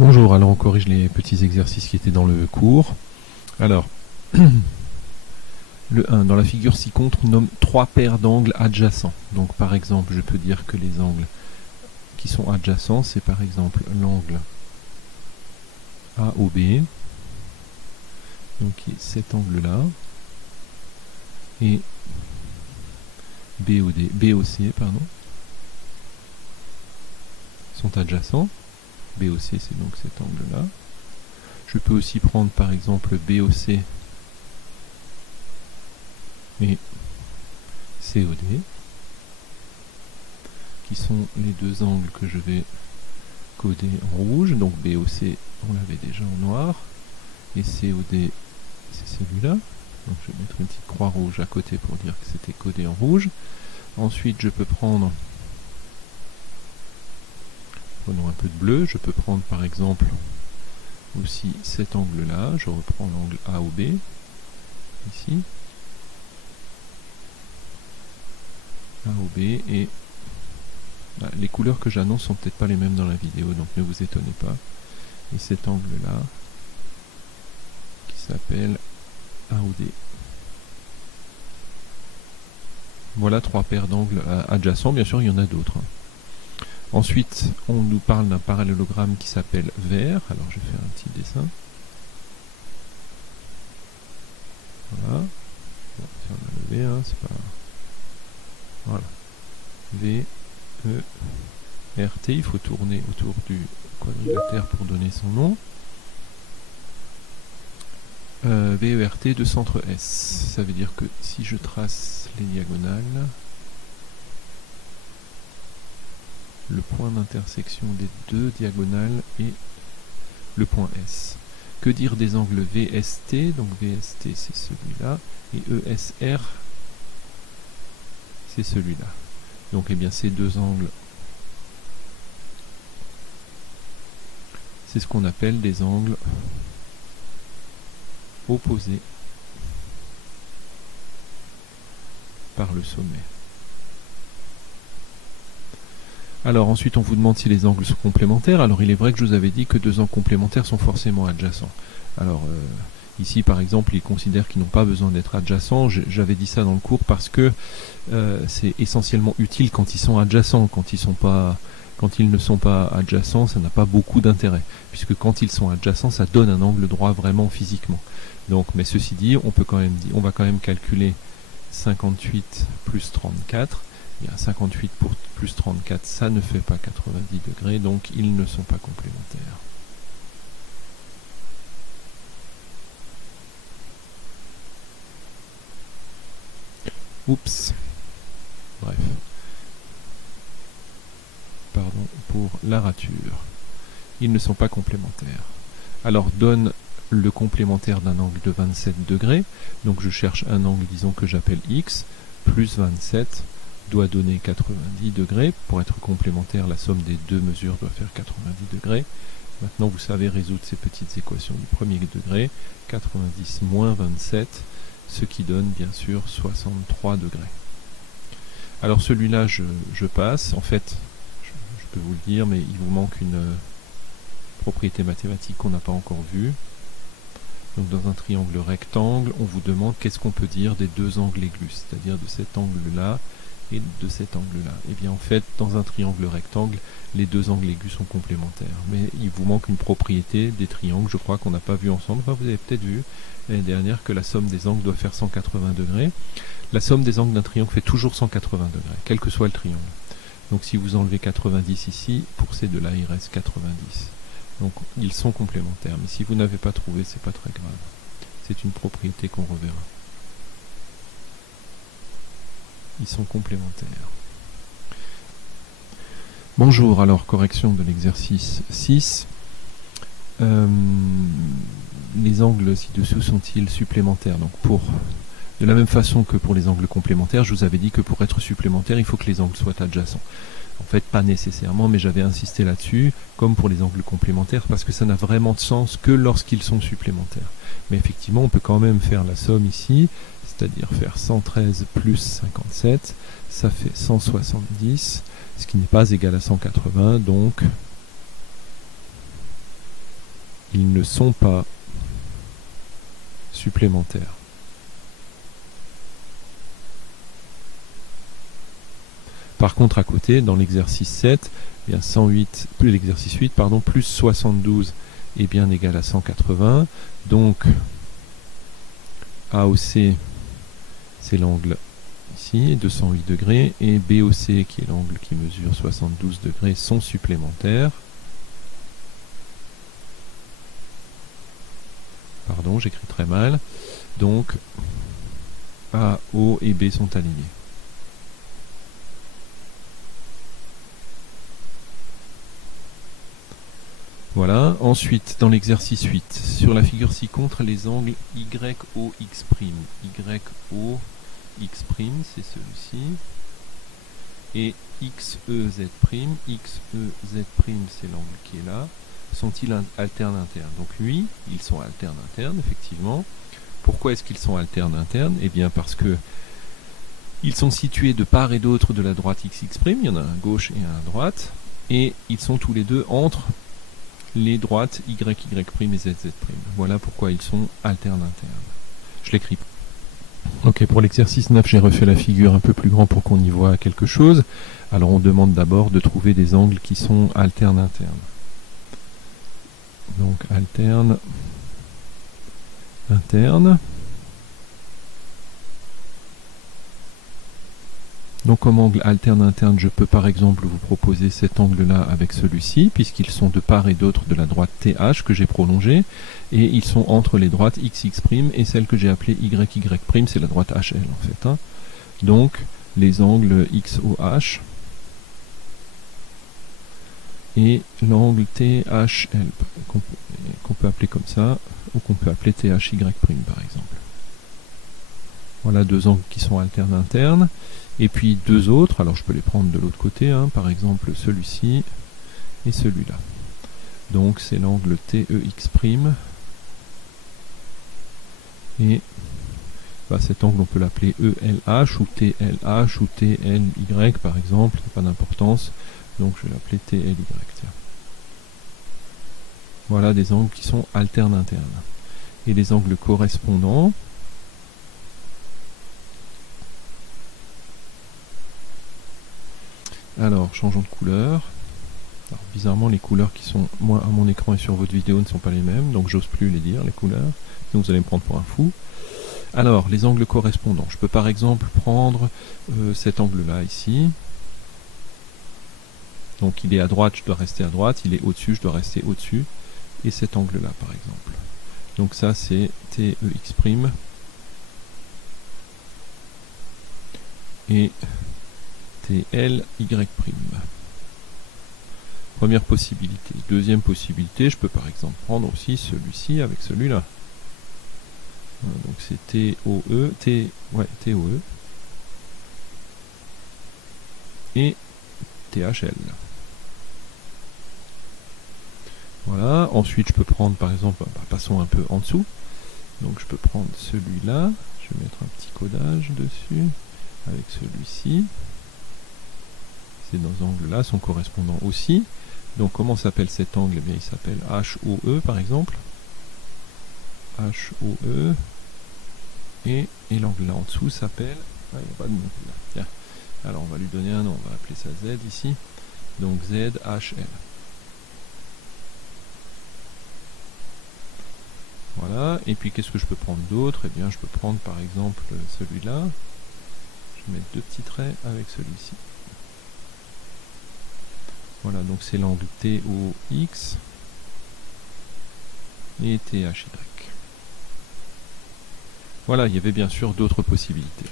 Bonjour, alors on corrige les petits exercices qui étaient dans le cours. Alors, le 1, dans la figure ci-contre, on nomme 3 paires d'angles adjacents. Donc par exemple, je peux dire que les angles qui sont adjacents, c'est par exemple l'angle AOB, donc qui est cet angle-là, et BOC, sont adjacents. BOC, c'est donc cet angle-là. Je peux aussi prendre par exemple BOC et COD, qui sont les deux angles que je vais coder en rouge. Donc BOC, on l'avait déjà en noir, et COD, c'est celui-là. Donc je vais mettre une petite croix rouge à côté pour dire que c'était codé en rouge. Ensuite, je peux prendre, prenons un peu de bleu, je peux prendre par exemple aussi cet angle-là. Je reprends l'angle AOB, ici. AOB, et les couleurs que j'annonce sont peut-être pas les mêmes dans la vidéo, donc ne vous étonnez pas. Et cet angle-là, qui s'appelle AOD. Voilà 3 paires d'angles adjacents, bien sûr il y en a d'autres. Ensuite, on nous parle d'un parallélogramme qui s'appelle vert. Alors je vais faire un petit dessin. Voilà. Bon, si on a le V, hein, c'est pas... Voilà. V, E, R, T. Il faut tourner autour du quadrilatère pour donner son nom. VERT de centre S. Ça veut dire que si je trace les diagonales, le point d'intersection des deux diagonales est le point S. Que dire des angles VST? Donc VST c'est celui-là, et ESR c'est celui-là. Donc eh bien ces deux angles, c'est ce qu'on appelle des angles opposés par le sommet. Alors ensuite on vous demande si les angles sont complémentaires. Alors il est vrai que je vous avais dit que deux angles complémentaires sont forcément adjacents. Alors ici par exemple ils considèrent qu'ils n'ont pas besoin d'être adjacents. J'avais dit ça dans le cours parce que c'est essentiellement utile quand ils sont adjacents. Quand ils ne sont pas adjacents, ça n'a pas beaucoup d'intérêt, puisque quand ils sont adjacents, ça donne un angle droit vraiment physiquement. Donc, mais ceci dit, on va quand même calculer 58 plus 34. Il y a 58 pour plus 34, ça ne fait pas 90 degrés, donc ils ne sont pas complémentaires. Oups. Bref. Pardon pour la rature. Ils ne sont pas complémentaires. Alors donne le complémentaire d'un angle de 27 degrés. Donc je cherche un angle, disons que j'appelle X, plus 27 doit donner 90 degrés. Pour être complémentaire, la somme des deux mesures doit faire 90 degrés. Maintenant, vous savez résoudre ces petites équations du premier degré. 90 moins 27, ce qui donne bien sûr 63 degrés. Alors celui-là, je passe. En fait, je peux vous le dire, mais il vous manque une propriété mathématique qu'on n'a pas encore vue. Donc dans un triangle rectangle, on vous demande qu'est-ce qu'on peut dire des deux angles aigus, c'est-à-dire de cet angle-là et de cet angle-là. Et bien en fait, dans un triangle rectangle, les deux angles aigus sont complémentaires. Mais il vous manque une propriété des triangles, je crois qu'on n'a pas vu ensemble. Enfin, vous avez peut-être vu l'année dernière que la somme des angles doit faire 180 degrés. La somme des angles d'un triangle fait toujours 180 degrés, quel que soit le triangle. Donc si vous enlevez 90 ici, pour ces deux-là, il reste 90. Donc ils sont complémentaires, mais si vous n'avez pas trouvé, c'est pas très grave. C'est une propriété qu'on reverra. Ils sont complémentaires. Bonjour, alors correction de l'exercice 6. Les angles ci-dessous sont-ils supplémentaires? Donc de la même façon que pour les angles complémentaires, je vous avais dit que pour être supplémentaire, il faut que les angles soient adjacents. En fait, pas nécessairement, mais j'avais insisté là-dessus, comme pour les angles complémentaires, parce que ça n'a vraiment de sens que lorsqu'ils sont supplémentaires. Mais effectivement, on peut quand même faire la somme ici, c'est-à-dire faire 113 plus 57, ça fait 170, ce qui n'est pas égal à 180, donc ils ne sont pas supplémentaires. Par contre, à côté, dans l'exercice 7, eh bien 108, plus l'exercice 8, pardon, plus 72 est bien égal à 180. Donc, AOC, c'est l'angle ici, 208 degrés, et BOC, qui est l'angle qui mesure 72 degrés, sont supplémentaires. Pardon, j'écris très mal. Donc, A, O et B sont alignés. Voilà. Ensuite, dans l'exercice 8, sur la figure ci-contre, les angles YOX'. YOX', c'est celui-ci. Et XEZ'. XEZ', c'est l'angle qui est là. Sont-ils alternes internes? Donc lui, ils sont alternes internes, effectivement. Pourquoi est-ce qu'ils sont alternes internes? Eh bien parce que ils sont situés de part et d'autre de la droite XX'. Il y en a un à gauche et un à droite. Et ils sont tous les deux entre les droites YY' et ZZ'. Voilà pourquoi ils sont alternes internes. Je l'écris. Ok, pour l'exercice 9, j'ai refait la figure un peu plus grand pour qu'on y voit quelque chose. Alors on demande d'abord de trouver des angles qui sont alternes internes. Donc alterne, interne. Donc comme angle alterne interne, je peux par exemple vous proposer cet angle-là avec celui-ci, puisqu'ils sont de part et d'autre de la droite TH que j'ai prolongée, et ils sont entre les droites XX' et celle que j'ai appelée YY', c'est la droite HL en fait. Hein. Donc les angles XOH et l'angle THL, qu'on peut appeler comme ça, ou qu'on peut appeler THY' par exemple. Voilà deux angles qui sont alternes internes. Et puis deux autres, alors je peux les prendre de l'autre côté, hein, par exemple celui-ci et celui-là. Donc c'est l'angle TEX'. Et cet angle on peut l'appeler ELH ou TLH ou TLY par exemple, pas d'importance. Donc je vais l'appeler TLY. Tiens. Voilà des angles qui sont alternes internes. Et les angles correspondants, alors, changeons de couleur. Alors, bizarrement, les couleurs qui sont moi à mon écran et sur votre vidéo ne sont pas les mêmes, donc j'ose plus les dire, les couleurs. Donc vous allez me prendre pour un fou. Alors, les angles correspondants. Je peux par exemple prendre cet angle-là ici. Donc il est à droite, je dois rester à droite. Il est au-dessus, je dois rester au-dessus. Et cet angle-là, par exemple. Donc ça, c'est TEX'. Et TLY'. Première possibilité. Deuxième possibilité, je peux par exemple prendre aussi celui-ci avec celui-là. Donc c'est TOE, TOE et THL. Voilà. Ensuite, je peux prendre par exemple, passons un peu en dessous. Donc je peux prendre celui-là. Je vais mettre un petit codage dessus avec celui-ci. Ces deux angles-là sont correspondants aussi. Donc comment s'appelle cet angle? Eh bien, il s'appelle HOE par exemple. HOE. Et l'angle là en dessous s'appelle... Ah, il n'y a pas de nom là. Tiens. Alors on va lui donner un nom, on va appeler ça Z ici. Donc ZHL. Voilà. Et puis qu'est-ce que je peux prendre d'autre? Eh bien je peux prendre par exemple celui-là. Je vais mettre deux petits traits avec celui-ci. Voilà, donc c'est l'angle TOX et THY. Voilà, il y avait bien sûr d'autres possibilités.